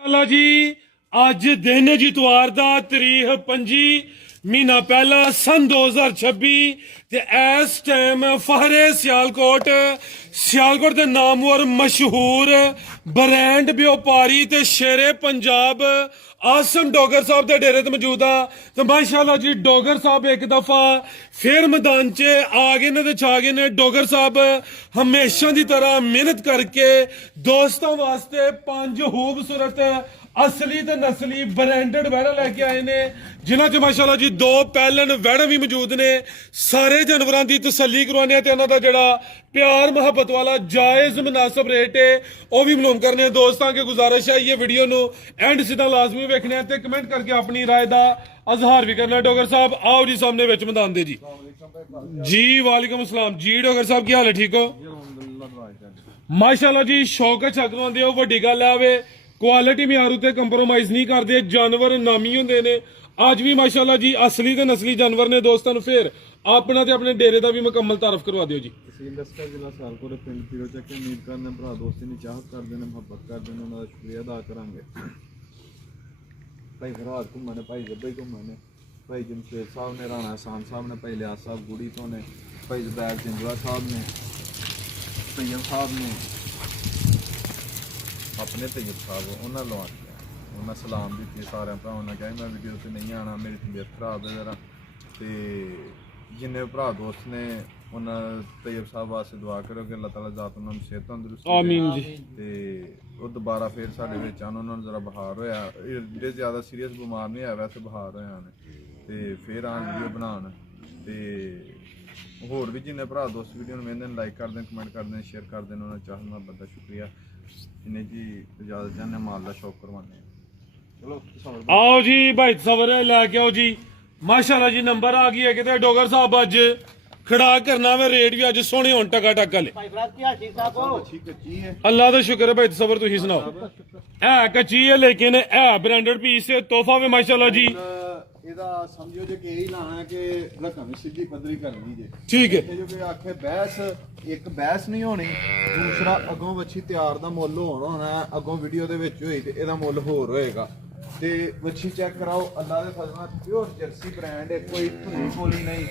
ਅੱਲਾ ਜੀ ਅੱਜ ਦਿਨ ਜਿਤਵਾਰ ਦਾ ਤਾਰੀਖ 25 ਮਹੀਨਾ ਪਹਿਲਾ ਸਨ 2026 ਤੇ ਇਸ ਟਾਈਮ ਫਹਰੇ ਸਿਆਲਕੋਟ ਦੇ ਨਾਮਵਰ ਮਸ਼ਹੂਰ ਬ੍ਰਾਂਡ ਵਪਾਰੀ ਤੇ ਸ਼ੇਰੇ ਪੰਜਾਬ ਆਸਮ ਡੋਗਰ ਸਾਹਿਬ ਦੇ ਡੇਰੇ ਤੇ ਮੌਜੂਦ ਆ ਤੇ ਮਾਸ਼ਾਅੱਲਾ ਜੀ ਡੋਗਰ ਸਾਹਿਬ ਇੱਕ ਦਫਾ ਫੇਰ ਮੈਦਾਨ 'ਚ ਆ ਗਏ ਨੇ ਤੇ ਛਾ ਗਏ ਨੇ। ਡੋਗਰ ਸਾਹਿਬ ਹਮੇਸ਼ਾ ਦੀ ਤਰ੍ਹਾਂ ਮਿਹਨਤ ਕਰਕੇ ਦੋਸਤਾਂ ਵਾਸਤੇ 5 ਖੂਬਸੂਰਤ ਅਸਲੀ ਤੇ ਨਸਲੀ ਬ੍ਰਾਂਡਡ ਵੈੜਾ ਲੈ ਕੇ ਆਏ ਨੇ, ਜਿਨ੍ਹਾਂ 'ਚ ਮਾਸ਼ਾਅੱਲਾ ਜੀ 2 ਪਹਿਲਨ ਵੈੜਾ ਵੀ ਮੌਜੂਦ ਨੇ। ਸਾਰੇ ਜਾਨਵਰਾਂ ਦੀ ਤਸੱਲੀ ਕਰਵਾਉਂਦੇ ਆ ਤੇ ਉਹਨਾਂ ਦਾ ਜਿਹੜਾ प्यार मोहब्बत वाला जायज मुनासिब रेट है वह भी मालूम करने। दोस्तों की गुजारिश है ये वीडियो नु एंड सीधा लाजमी वेखने ते कमेंट करके अपनी राय दा अजहार भी करना। डोगर साहब आओ जी सामने विच मैदान दे जी। जी वालेकुम अस्सलाम जी। डोगर साहब की हाल है, ठीक हो? माशाल्लाह जी शौक छकरों दे वड्डी गल है वे क्वालिटी म्यार उत्ते कंप्रोमाइज नहीं करते, जानवर नामी हुंदे ने। आज भी माशाल्लाह जी असली ते नस्ली जानवर ने। दोस्तों फिर अपना ते अपने डेरे का भी मुकम्मल तारफ करवा दियो जी। तहसील दस्ता जिला सियालकोट पिंड पीरो चक उम्मीद करने भरा दोस्ती ने चाहत करते हैं मुहब्बत करते हैं उन्होंने शुक्रिया अदा करांगे। भाई फराज घूमन ने, भाई जब्बे घूमन ने, भाई जमशेद साहब ने, राणा एहसान साहब ने, भाई लियाज साहब गुड़ी तो ने, भाई जुबैर जिंदवा साहब ने, तैयब साहब ने, अपने तैयब साहब उन्होंने लवा दिया। उन्हें सलाम दी सारे भरावां ने कहा मैं वीडियो से नहीं आना, मेरी तबीयत खराब है जरा। तो जिन्ने भरा दोस्त ने उन्हें तैयब साहब वास्ते दुआ करो कि अल्लाह ताला जात उन्होंने सेहत तंदुरुस्ती आमीन जी। ते वो दोबारा फिर साढ़े विच आन, उन्होंने जरा बुखार होया, एडे ज़्यादा सीरीयस बीमार नहीं है वैसे बुखार होया ने ते फिर आन वीडियो बनान। ते होर भी जिन्ने भरा दोस्त वीडियो नूं वेंदे ने लाइक कर दें, कमेंट कर दें, शेयर कर दें, उन्होंने चाहत मुहब्बत दा शुक्रिया। इन्हें जी इजाजत चाहने माल दा शौक करवाने। चलो आओ जी भाई सबर लैके आओ जी। माशाल्लाह जी नंबर आ गई है कि डोगर साहब अज खड़ा करना वे रेट भी अज सोहने होण टका टक ले। अल्लाह का शुक्र है भाई सबर तुसीं सुनाओ। है कच्ची है लेकिन है ब्रांडेड पीस है, तोहफा भी माशाल्लाह जी। ਇਹਦਾ ਸਮਝੋ ਜੇ ਕਿ ਇਹੀ ਲਾਣਾ ਕਿ ਰਕਮ ਸਿੱਧੀ ਪੱਧਰੀ ਕਰਨੀ ਜੇ, ठीक है। ਜੋ ਕਿ ਆਖੇ ਬਹਿਸ ਇੱਕ ਬਹਿਸ ਨਹੀਂ ਹੋਣੀ, ਦੂਸਰਾ ਅੱਗੋਂ ਵੱਛੀ ਤਿਆਰ ਦਾ ਮੁੱਲ ਹੋਣਾ ਅੱਗੋਂ ਵੀਡੀਓ ਦੇ ਵਿੱਚ ਹੋਈ ਤੇ ਇਹਦਾ ਮੁੱਲ ਹੋਰ ਹੋਏਗਾ। ਤੇ ਵੱਛੀ ਚੈੱਕ ਕਰਾਓ, ਅੱਲਾ ਦੇ ਫਜ਼ਲ ਨਾਲ ਪਿਓਰ ਜਰਸੀ ਬ੍ਰਾਂਡ ਹੈ, ਕੋਈ ਧੁਨੀ ਬੋਲੀ ਨਹੀਂ।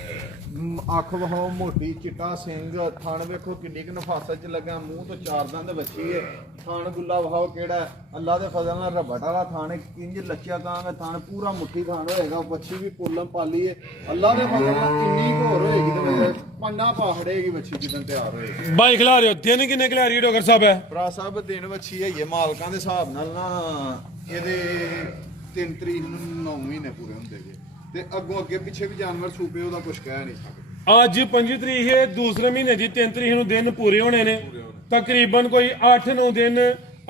ਅੱਖ ਵਹਾਓ ਮੋਟੀ, ਚਿੱਟਾ ਸਿੰਘ, ਥਣ ਵੇਖੋ ਕਿੰਨੀ ਕੁ ਨਫਾਸਤ ਚ ਲੱਗਾ, ਮੂੰਹ ਤੋਂ 4 ਦੰਦ ਵੱਛੀ ਹੈ। ਥਣ ਗੁੱਲਾ ਵਹਾਓ ਕਿਹੜਾ, ਅੱਲਾ ਦੇ ਫਜ਼ਲ ਨਾਲ ਰਬੜ ਵਾਲਾ ਥਣ ਹੈ, ਕਿੰਜ ਲੱਚਿਆ ਕਾਂਗਾ ਥਣ, ਪੂਰਾ ਮੁੱਠੀ ਥਣ ਹੋਏਗਾ। ਵੱਛੀ ਵੀ ਪੁੱਲਮ ਪਾਲੀ ਹੈ, ਅੱਲਾ ਦੇ ਫਜ਼ਲ ਨਾਲ ਕਿੰਨੀ ਕੁ ਹੋਰ ਹੋਏਗੀ ਤੇ ਪੰਨਾ ਪਹਾੜੇਗੀ ਵੱਛੀ ਜਦੋਂ ਤਿਆਰ ਹੋਏਗੀ। भाई खिला रहे हो दिन किन्ने खिला रही है डोगर साहब है? ਭਰਾ ਸਾਹਿਬ ਦਿਨ ਵੱਛੀ ਹੈ ਮਾਲਕਾਂ ਦੇ ਹਿਸਾਬ ਨਾਲ ਨਾ ਇਹਦੇ 3 ਤਰੀਕ ਨੂੰ 9 ਮਹੀਨੇ ਪੂਰੇ ਹੁੰਦੇ ਜੇ, ਤੇ ਅੱਗੋਂ ਅੱਗੇ ਪਿੱਛੇ ਵੀ ਜਾਨਵਰ ਸੂਪੇ ਉਹਦਾ ਕੁਝ ਕਹਿ ਨਹੀਂ ਸਕਦੇ। ਅੱਜ 5 ਤਰੀਕ ਹੈ, ਦੂਸਰੇ ਮਹੀਨੇ ਦੀ 3 ਤਰੀਕ ਨੂੰ ਦਿਨ ਪੂਰੇ ਹੋਣੇ ਨੇ। ਤਕਰੀਬਨ ਕੋਈ 8-9 ਦਿਨ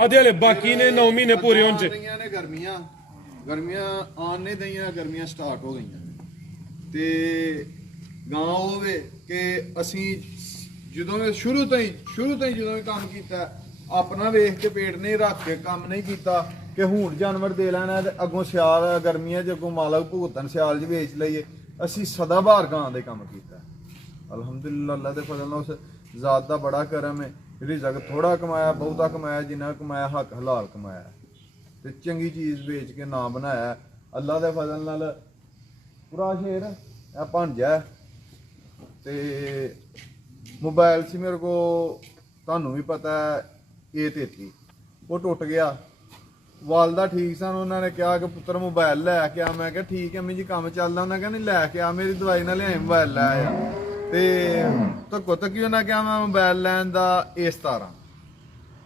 ਅਧੇ ਹਲੇ ਬਾਕੀ ਨੇ 9 ਮਹੀਨੇ ਪੂਰੇ ਹੋਣ ਚ। ਰਹੀਆਂ ਨੇ ਗਰਮੀਆਂ ਆਉਣ ਨਹੀਂ ਦਈਆਂ, ਗਰਮੀਆਂ ਸਟਾਰਟ ਹੋ ਗਈਆਂ ਤੇ ਗਾਂ ਹੋਵੇ ਕਿ ਅਸੀਂ ਜਦੋਂ ਸ਼ੁਰੂ ਤੋਂ ਹੀ ਜਦੋਂ ਵੀ ਕੰਮ ਕੀਤਾ ਆਪਣਾ ਵੇਖ ਕੇ ਪੇਟ ਨਹੀਂ ਰੱਖ ਕੇ ਕੰਮ ਨਹੀਂ ਕੀਤਾ ਕਿ ਹੁਣ ਜਾਨਵਰ ਦੇ ਲੈਣਾ ਤੇ ਅੱਗੋਂ ਸਿਆਲ ਗਰਮੀਆਂ 'ਚ ਅੱਗੋਂ ਮਾਲਕ ਭੁਗਤਣ ਸਿਆਲ 'ਚ ਵੇਚ ਲਈਏ। ਅਸੀਂ ਸਦਾਬਹਾਰ ਗਾਂ ਦੇ ਕੰਮ ਕੀਤਾ ਅਲਹਮਦੁਲਿਲਾ। ਅੱਲਾ ਦੇ ਫਜ਼ਲ ਨਾਲ ਉਸ ਜ਼ਾਤ ਦਾ ਬੜਾ ਕਰਮ ਹੈ। ਰਿਜ਼ਕ ਥੋੜਾ ਕਮਾਇਆ ਬਹੁਤਾ ਕਮਾਇਆ, ਜਿੰਨਾ ਕਮਾਇਆ ਹੱਕ ਹਲਾਲ ਕਮਾਇਆ ਤੇ ਚੰਗੀ ਚੀਜ਼ ਵੇਚ ਕੇ ਨਾਂ ਬਣਾਇਆ। ਅੱਲਾ ਦੇ ਫਜ਼ਲ ਨਾਲ ਪੂਰਾ ਸ਼ੇਰ ਇਹ ਭਾਂਜਾ ਤੇ मोबाइल से मेरे को ਤੁਹਾਨੂੰ ਵੀ ਪਤਾ ਹੈ A33 ਉਹ ਟੁੱਟ ਗਿਆ। ਵਾਲਦਾ ਠੀਕ ਸਨ, ਉਹਨਾਂ ਨੇ ਕਿਹਾ ਕਿ ਪੁੱਤਰ ਮੋਬਾਈਲ ਲੈ ਕੇ ਆ। ਮੈਂ ਕਿਹਾ ਠੀਕ ਹੈ ਅੰਮੀ ਜੀ ਕੰਮ ਚੱਲਦਾ। ਉਹਨਾਂ ਕਹਿੰਦੇ ਲੈ ਕੇ ਆ, ਮੇਰੀ ਦਵਾਈ ਨਾਲ ਲਿਆਏ ਮੋਬਾਈਲ ਲੈ ਆਇਆ। ਤੇ ਧੱਕੋ ਧੱਕੀ ਉਹਨਾਂ ਕਿਹਾ ਮੈਂ ਮੋਬਾਈਲ ਲੈਣ ਦਾ A17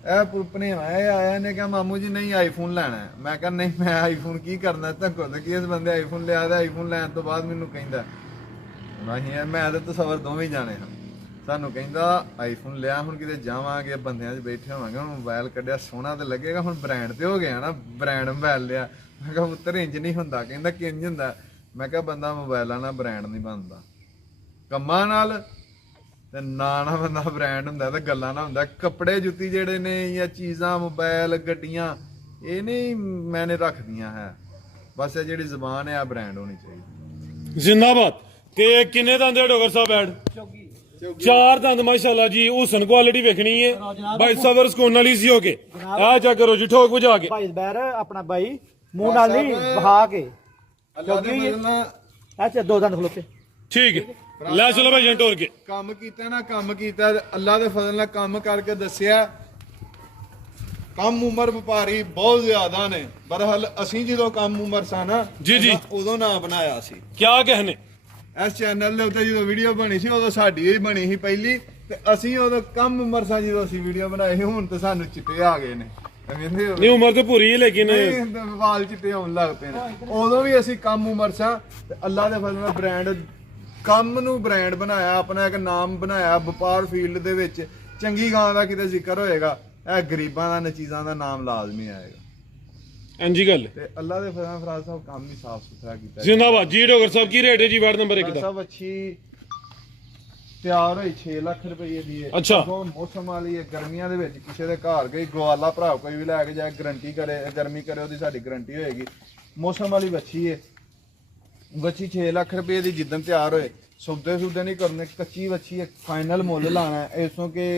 ਇਹ ਭਨੇਵਾ ਆਇਆ ਨੇ ਕਿਹਾ ਮਾਮੂ ਜੀ ਨਹੀਂ ਆਈਫੋਨ ਲੈਣਾ ਹੈ। ਮੈਂ ਕਿਹਾ ਨਹੀਂ ਮੈਂ ਆਈਫੋਨ ਕੀ ਕਰਨਾ। ਧੱਕੋ ਧੱਕੀ ਇਸ ਬੰਦੇ ਆਈਫੋਨ ਲਿਆ ਤੇ ਆਈਫੋਨ ਲੈਣ ਤੋਂ ਬਾਅਦ ਮੈਨੂੰ ਕਹਿੰਦਾ ਨਹੀਂ ਮੈਂ ਤੇ ਤਸਵਰ ਦੋਵੇਂ ਜਾਣੇ ਹਾਂ। ਸਾਨੂੰ ਕਹਿੰਦਾ ਆਈਫੋਨ ਲਿਆ, ਹੁਣ ਕਿਤੇ ਜਾਵਾਂਗੇ ਬੰਦਿਆਂ 'ਚ ਬੈਠੇ ਹੋਵਾਂਗੇ, ਹੁਣ ਮੋਬਾਈਲ ਕੱਢਿਆ ਸੋਹਣਾ ਤੇ ਲੱਗੇਗਾ, ਹੁਣ ਬ੍ਰਾਂਡ ਤੇ ਹੋ ਗਿਆ ਨਾ, ਬ੍ਰਾਂਡ ਮੋਬਾਈਲ ਲਿਆ। ਮੈਂ ਕਿਹਾ ਪੁੱਤਰ ਇੰਜ ਨਹੀਂ ਹੁੰਦਾ। ਕਹਿੰਦਾ ਕਿੰਜ ਹੁੰਦਾ। ਮੈਂ ਕਿਹਾ ਬੰਦਾ ਮੋਬਾਈਲਾਂ ਨਾਲ ਬ੍ਰਾਂਡ ਨਹੀਂ ਬਣਦਾ, ਕੰਮਾਂ ਨਾਲ ਤੇ ਨਾ ਬੰਦਾ ਬ੍ਰਾਂਡ ਹੁੰਦਾ ਤੇ ਗੱਲਾਂ ਨਾਲ ਹੁੰਦਾ। ਕੱਪੜੇ ਜੁੱਤੀ ਜਿਹੜੇ ਨੇ ਜਾਂ ਚੀਜ਼ਾਂ ਮੋਬਾਈਲ ਗੱਡੀਆਂ ਇਹ ਨਹੀਂ ਮੈਨੇ ਰੱਖਦੀਆਂ ਹੈ, ਬਸ ਇਹ ਜਿਹੜੀ ਜ਼ਬਾਨ ਹੈ ਆ ਬ੍ਰਾਂਡ ਹੋਣੀ ਚਾਹੀਦੀ। जिंदाबाद। ਤੇ ਕਿੰਨੇ ਦੰਦੇ ਡੋਗਰ ਸਾਹਿਬ ਐਡ? ਚਾਰ ਦੰਦ ਮਾਸ਼ਾਅੱਲਾ ਜੀ ਹੁਸਨ ਕੁਆਲਿਟੀ ਵੇਖਣੀ ਹੈ ਭਾਈ ਸਬਰ ਸਕੂਨ ਵਾਲੀ ਸੀ ਹੋ ਕੇ ਆ ਚੈੱਕ ਕਰੋ ਜੀ ਠੋਕ ਵਜਾ ਕੇ ਭਾਈ ਜ਼ਬੈਰ ਆਪਣਾ ਬਾਈ ਮੂੰਹ ਨਾਲ ਨਹੀਂ ਬਹਾ ਕੇ ਅੱਲਾ ਦੇ ਫਜ਼ਲ ਨਾਲ ਅੱਛਾ ਦੋ ਦੰਦ ਖਲੋਤੇ ਠੀਕ ਹੈ ਲੈ ਚਲੋ ਭਾਈ ਟੋਰ ਕੇ ਕੰਮ ਕੀਤਾ ਨਾ ਕੰਮ ਕੀਤਾ ਅੱਲਾ ਦੇ ਫਜ਼ਲ ਨਾਲ ਕੰਮ ਕਰਕੇ ਦੱਸਿਆ ਕੰਮ ਉਮਰ ਵਪਾਰੀ ਬਹੁਤ ਜ਼ਿਆਦਾ ਨੇ ਬਰਹਲ ਅਸੀਂ ਜਦੋਂ ਕੰਮ ਉਮਰ ਸਾਂ ਨਾ ਜੀ। ਉਦੋਂ ਨਾਂ ਬਣਾਇਆ ਸੀ ਕਿਆ ਕਹਿਨੇ ਇਸ ਚੈਨਲ ਦੇ ਉੱਤੇ ਜਦੋਂ ਵੀਡੀਓ ਬਣੀ ਸੀ ਉਦੋਂ ਸਾਡੀ ਹੀ ਬਣੀ ਸੀ ਪਹਿਲੀ ਤੇ ਅਸੀਂ ਉਦੋਂ ਕੰਮ ਉਮਰ ਸਾਂ ਜਦੋਂ ਅਸੀਂ ਵੀਡੀਓ ਬਣਾਏ ਸੀ ਹੁਣ ਤਾਂ ਸਾਨੂੰ ਚਿੱਟੇ ਆ ਗਏ ਨੇ ਕਹਿੰਦੇ ਨਹੀਂ ਉਮਰ ਤੇ ਪੂਰੀ ਹੈ ਲੇਕਿਨ ਵਾਲ ਚਿੱਟੇ ਹੋਣ ਲੱਗ ਪਏ ਨੇ ਉਦੋਂ ਵੀ ਅਸੀਂ ਕੰਮ ਉਮਰ ਸਾਂ ਤੇ ਅੱਲਾ ਦੇ ਫਜ਼ਲ ਨਾਲ ਬ੍ਰਾਂਡ ਕੰਮ ਨੂੰ ਬ੍ਰਾਂਡ ਬਣਾਇਆ ਆਪਣਾ ਇੱਕ ਨਾਮ ਬਣਾਇਆ ਵਪਾਰ ਫੀਲਡ ਦੇ ਵਿੱਚ ਚੰਗੀ ਗਾਂ ਦਾ ਕਿਤੇ ਜ਼ਿਕਰ ਹੋਏਗਾ ਇਹ ਗਰੀਬਾਂ ਦਾ ਨਚੀਜ਼ਾਂ ਦਾ ਨਾਮ ਲਾਜ਼ਮੀ ਆਏਗਾ ਹਾਂਜੀ ਗੱਲ ਤੇ ਅੱਲਾ ਦੇ ਫਜ਼ਲ ਫਰਾਜ਼ ਸਾਹਿਬ ਕੰਮ ਵੀ ਸਾਫ ਸੁਥਰਾ ਕੀਤਾ ਜਿੰਦਾਬਾਦ ਜੀ ਡੋਗਰ ਸਾਹਿਬ ਕੀ ਰੇਟ ਹੈ ਜੀ ਵਾਰਡ ਨੰਬਰ 1 ਦਾ ਸਭ ਅੱਛੀ ਤਿਆਰ ਹੋਈ 6 ਲੱਖ ਰੁਪਏ ਦੀ ਹੈ ਅੱਛਾ। ਮੌਸਮ ਵਾਲੀ ਹੈ ਗਰਮੀਆਂ ਦੇ ਵਿੱਚ ਕਿਸੇ ਦੇ ਘਰ ਗਈ ਗਵਾਲਾ ਭਰਾ ਕੋਈ ਵੀ ਲੈ ਕੇ ਜਾਏ ਗਰੰਟੀ ਕਰੇ ਗਰਮੀ ਕਰੇ ਉਹਦੀ ਸਾਡੀ ਗਰੰਟੀ ਹੋਏਗੀ ਮੌਸਮ ਵਾਲੀ ਵੱਛੀ ਹੈ ਵੱਛੀ 6 ਲੱਖ ਰੁਪਏ ਦੀ ਜਿੱਦਣ ਤਿਆਰ ਹੋਏ ਸੌਦੇ ਨਹੀਂ ਕਰਨੇ ਕੱਚੀ ਵੱਛੀ ਹੈ ਫਾਈਨਲ ਮੁੱਲ ਲਾਣਾ ਇਸੋਂ ਕਿ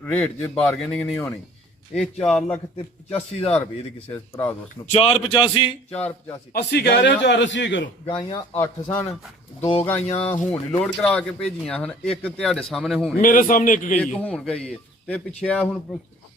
ਰੇਟ ਜੇ ਬਾਰਗੇਨਿੰਗ ਨਹੀਂ ਹੋਣੀ ਇਹ 4 ਲੱਖ ਤੇ 85,000 ਰੁਪਏ ਦੀ ਕਿਸੇ ਭਰਾ ਦੋਸਤ ਨੂੰ 485 485 80 ਕਹਿ ਰਹੇ ਹੋ 480 ਹੀ ਕਰੋ ਗਾਈਆਂ 8 ਸਨ 2 ਗਾਈਆਂ ਹੁਣ ਹੀ ਲੋਡ ਕਰਾ ਕੇ ਭੇਜੀਆਂ ਹਨ ਇੱਕ ਤੁਹਾਡੇ ਸਾਹਮਣੇ ਹੁਣ ਮੇਰੇ ਸਾਹਮਣੇ ਇੱਕ ਗਈ ਇੱਕ ਹੈ ਹੁਣ ਗਈ ਹੈ ਤੇ ਪਿੱਛੇ ਆ ਹੁਣ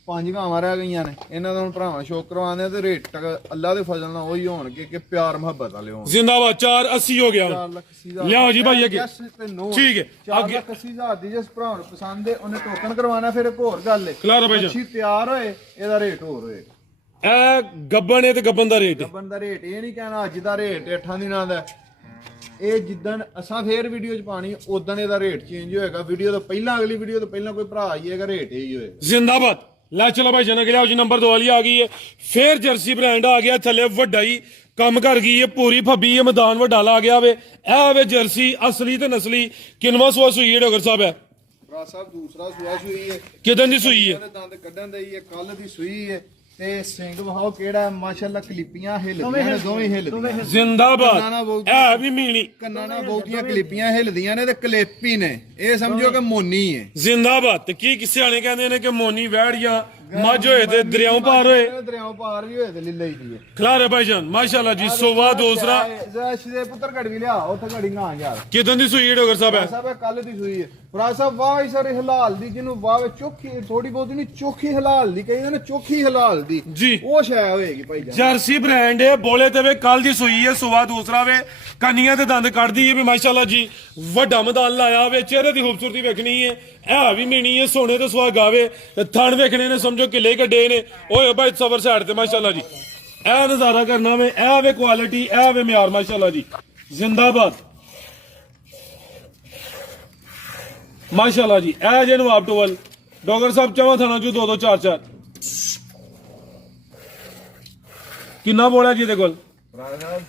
5 ਗਾਵਾਂ ਰਹਿ ਗਈਆਂ ਨੇ ਇਹਨਾਂ ਦਾ ਹੁਣ ਭਰਾਵਾਂ ਸ਼ੋਕ ਕਰਵਾਉਂਦੇ ਆ ਤੇ ਰੇਟ ਅੱਲਾ ਦੇ ਫਜ਼ਲ ਨਾਲ ਉਹੀ ਹੋਣਗੇ ਕਿ ਪਿਆਰ ਮੁਹੱਬਤ ਵਾਲੇ ਹੋਣ ਜਿੰਦਾਬਾਦ 480 ਹੋ ਗਿਆ 4 ਲੱਖ 80,000 ਲਿਆਓ ਜੀ ਭਾਈ ਅੱਗੇ ਠੀਕ ਹੈ 4 ਅੱਗੇ ਲੱਖ 80,000 ਦੀ ਜਿਸ ਭਰਾ ਨੂੰ ਪਸੰਦ ਹੈ ਉਹਨੇ ਟੋਕਨ ਕਰਵਾਉਣਾ ਫਿਰ ਇੱਕ ਹੋਰ ਗੱਲ ਹੈ ਖਿਲਾਰੋ ਭਾਈ ਜੀ। ਅੱਛੀ ਤਿਆਰ ਹੋਏ ਇਹਦਾ ਰੇਟ ਹੋਰ ਹੋਏਗਾ ਇਹ ਗੱਬਨ ਹੈ ਤੇ ਗੱਬਨ ਦਾ ਰੇਟ ਹੈ ਗੱਬਨ ਦਾ ਰੇਟ ਇਹ ਨਹੀਂ ਕਹਿਣਾ ਅੱਜ ਦਾ ਰੇਟ 8 ਦਿਨਾਂ ਦਾ ਇਹ ਜਿੱਦਣ ਅਸਾਂ ਫੇਰ ਵੀਡੀਓ ਚ ਪਾਣੀ ਉਦੋਂ ਇਹਦਾ ਰੇਟ ਚੇਂਜ ਹੋਏਗਾ ਵੀਡੀਓ ਤੋਂ ਪਹਿਲਾਂ ਅਗਲੀ ਵੀਡੀਓ ਤੋਂ ਪਹਿਲਾਂ ਕੋਈ ਭਰਾ ਆਈਏਗਾ ਰੇਟ ਇਹੀ ਹੋਏਗਾ ਜਿੰਦਾਬਾਦ ਲੈ ਚਲੋ ਭਾਈ ਜਨਕ ਲਿਆਓ ਜੀ ਨੰਬਰ 2 ਵਾਲੀ ਆ ਗਈ ਹੈ ਫੇਰ ਜਰਸੀ ਬ੍ਰਾਂਡ ਆ ਗਿਆ ਥੱਲੇ ਵੱਡਾ ਹੀ ਕੰਮ ਕਰ ਗਈ ਹੈ ਪੂਰੀ ਫੱਬੀ ਹੈ ਮੈਦਾਨ ਵੱਡਾ ਲਾ ਗਿਆ ਵੇ ਇਹ ਵੇ ਜਰਸੀ ਅਸਲੀ ਤੇ ਨਸਲੀ ਕਿੰਨਵਾਂ ਸੂਆ ਸੂਈ ਹੈ ਡੋਗਰ ਸਾਹਿਬ ਹੈ ਭਰਾ ਸਾਹਿਬ ਦੂਸਰਾ ਸੂਆ ਸੂਈ ਹੈ ਕਿਦਾਂ ਦੀ ਸੂਈ ਹੈ ਦੰਦ ਕੱਢਣ ਦੀ ਹੈ ਕੱਲ ਦੀ ਸੂਈ ਹੈ ਤੇ ਸਿੰਘ ਵਹਾਓ ਕਿਹੜਾ ਮਾਸ਼ਾਅੱਲਾ ਕਲਿੱਪੀਆਂ ਹਿੱਲਦੀਆਂ ਨੇ ਦੋਵੇਂ ਹਿੱਲਦੀਆਂ ਜਿੰਦਾਬਾਦ ਇਹ ਵੀ ਮੀਣੀ ਕੰਨਾਂ ਨਾਲ ਬਹੁਤੀਆਂ ਕਲਿੱਪੀਆਂ ਹਿੱਲਦੀਆਂ ਨੇ ਤੇ ਕਲੇਪੀ ਨੇ ਇਹ ਸਮਝੋ ਕਿ ਮੋਨੀ ਹੈ ਜਿੰਦਾਬਾਦ ਤੇ ਕੀ ਕਿਸੇ ਵਾਲੇ ਕਹਿੰਦੇ ਨੇ ਕਿ ਮੋਨੀ ਵੈੜ ਜਾਂ ਮੱਝ ਹੋਏ ਤੇ ਦਰਿਆਓਂ ਪਾਰ ਹੋਏ ਦਰਿਆਓਂ ਪਾਰ ਵੀ ਹੋਏ ਤੇ ਲਿੱਲੇ ਹੀ ਦੀ ਹੈ ਖਿਲਾਰੇ ਭਾਈ ਜਾਨ ਮਾਸ਼ਾਅੱਲਾ ਜੀ ਸੋਵਾ ਦੂਸਰਾ ਜ਼ਸ਼ ਦੇ ਪੁੱਤਰ ਘੜ ਵੀ ਲਿਆ ਉੱਥੇ ਘੜੀ ਨਾ ਯਾਰ ਕਿਦਾਂ ਦੀ ਸੂਈ ਹੈ ਡੋਗਰ ਸਾਹਿਬ ਹੈ ਸਾਹਿਬ ਕੱਲ ਦੀ ਸੂਈ ਹੈ ਭਰਾ ਸਾਹਿਬ ਵਾਹ ਹੀ ਸਾਰੇ ਹਲਾਲ ਦੀ ਜਿਹਨੂੰ ਵਾਹ ਚੋਖੀ ਥੋੜੀ ਬਹੁਤੀ ਨਹੀਂ ਚੋਖੀ ਹਲਾਲ ਦੀ ਕਹਿੰਦੇ ਨੇ ਚੋਖੀ ਹਲਾਲ ਦੀ ਜੀ ਉਹ ਸ਼ੈ ਹੋਏਗੀ ਭਾਈ ਜਾਨ ਜਰਸੀ ਬ੍ਰਾਂਡ ਹੈ ਬੋਲੇ ਤੇ ਵੇ ਕੱਲ ਦੀ ਸੂਈ ਹੈ ਸੋਵਾ ਦੂਸਰਾ ਵੇ ਕੰਨੀਆਂ ਤੇ ਦੰਦ ਕੱਢਦੀ ਹੈ ਵੀ ਮਾਸ਼ਾਅੱਲਾ ਜੀ ਵੱਡਾ ਮੈਦਾਨ ਲਾਇਆ ਵੇ ਚਿਹਰੇ ਦੀ ਖੂਬਸੂਰਤੀ ਵੇਖਣੀ ਹੈ ਇਹ ਵੀ ਮੀਣੀ ਹੈ ਸੋਨੇ ਤੇ ਸੁਹਾਗਾ ਵੇ ਤੇ ਥਣ ਵੇਖਣੇ ਨੇ ਸਮਝੋ ਕਿਲੇ ਕੱਢੇ ਨੇ ਓਏ ਭਾਈ ਸਬਰ ਸਾਈਡ ਤੇ ਮਾਸ਼ਾਅੱਲਾ ਜੀ ਇਹ ਨਜ਼ਾਰਾ ਕਰਨਾ ਵੇ ਇਹ ਵੇ ਕੁਆਲਿਟੀ ਇਹ ਵੇ ਮਿਆਰ ਮਾਸ਼ਾਅੱਲਾ ਜੀ ਜਿੰਦਾਬਾਦ ਮਾਸ਼ਾਅੱਲਾ ਜੀ ਇਹ ਜੇ ਨਵਾਬ ਟੋਵਲ ਡੋਗਰ ਸਾਹਿਬ ਚਾਹਾਂ ਥਾਣਾ ਚੋਂ 2 2 4 4 ਕਿੰਨਾ ਬੋਲਿਆ ਜੀ ਇਹਦੇ ਕੋਲ ਭਰਾ ਸਾਹਿਬ